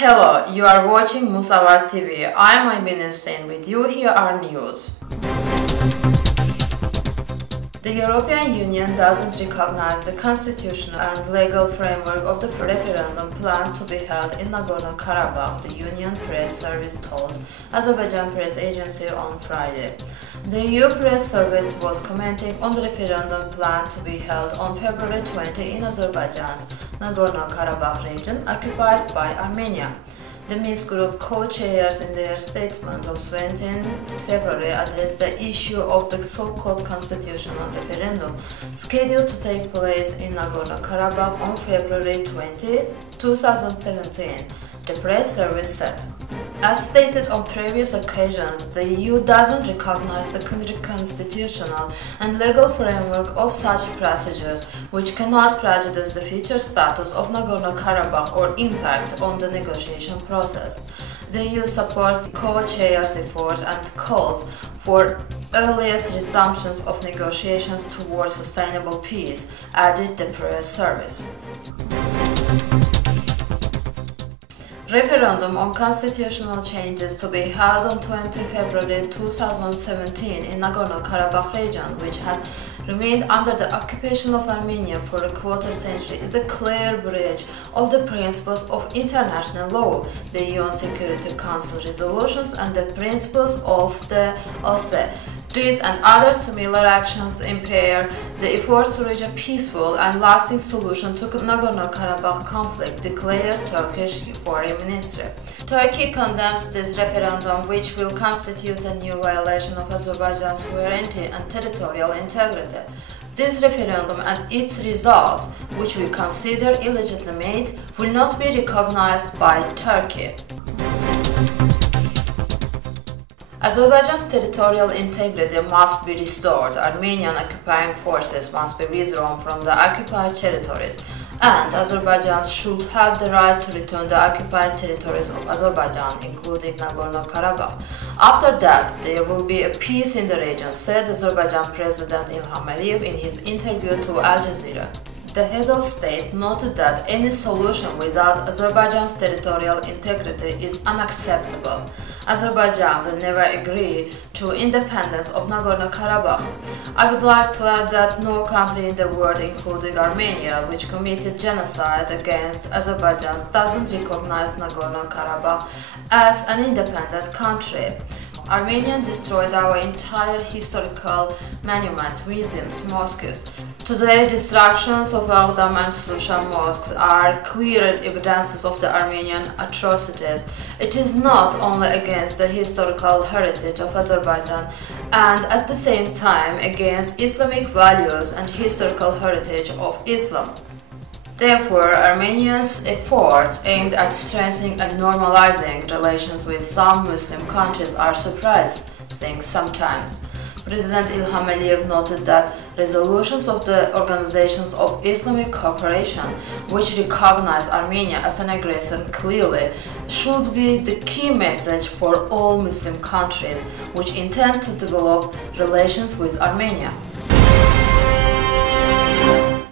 Hello, you are watching Musavat TV. I'm Ayben with you. Here are news. The European Union doesn't recognize the constitutional and legal framework of the referendum planned to be held in Nagorno-Karabakh, the Union Press Service told Azerbaijan Press Agency on Friday. The EU Press Service was commenting on the referendum planned to be held on February 20 in Azerbaijan's Nagorno-Karabakh region occupied by Armenia. The Minsk Group co-chairs in their statement of 17 February addressed the issue of the so-called constitutional referendum scheduled to take place in Nagorno-Karabakh on February 20, 2017, the press service said. As stated on previous occasions, the EU doesn't recognize the constitutional and legal framework of such procedures, which cannot prejudice the future status of Nagorno-Karabakh or impact on the negotiation process. The EU supports the co-chairs' efforts and calls for earliest resumptions of negotiations towards sustainable peace, added the press service. Referendum on constitutional changes to be held on 20 February 2017 in Nagorno-Karabakh region, which has remained under the occupation of Armenia for a quarter century, is a clear breach of the principles of international law, the UN Security Council resolutions, and the principles of the OSCE. These and other similar actions impair the efforts to reach a peaceful and lasting solution to the Nagorno-Karabakh conflict, declared Turkish Foreign Ministry. Turkey condemns this referendum, which will constitute a new violation of Azerbaijan's sovereignty and territorial integrity. This referendum and its results, which we consider illegitimate, will not be recognized by Turkey. Azerbaijan's territorial integrity must be restored, Armenian occupying forces must be withdrawn from the occupied territories, and Azerbaijan should have the right to return the occupied territories of Azerbaijan, including Nagorno-Karabakh. After that, there will be a peace in the region, said Azerbaijan President Ilham Aliyev in his interview to Al Jazeera. The head of state noted that any solution without Azerbaijan's territorial integrity is unacceptable. Azerbaijan will never agree to independence of Nagorno-Karabakh. I would like to add that no country in the world, including Armenia, which committed genocide against Azerbaijan, doesn't recognize Nagorno-Karabakh as an independent country. Armenia destroyed our entire historical monuments, museums, mosques. Today, destructions of Aghdam and Susha mosques are clear evidences of the Armenian atrocities. It is not only against the historical heritage of Azerbaijan and at the same time against Islamic values and historical heritage of Islam. Therefore, Armenia's efforts aimed at strengthening and normalizing relations with some Muslim countries are surprising sometimes. President Ilham Aliyev noted that resolutions of the Organizations of Islamic Cooperation, which recognize Armenia as an aggressor clearly, should be the key message for all Muslim countries which intend to develop relations with Armenia.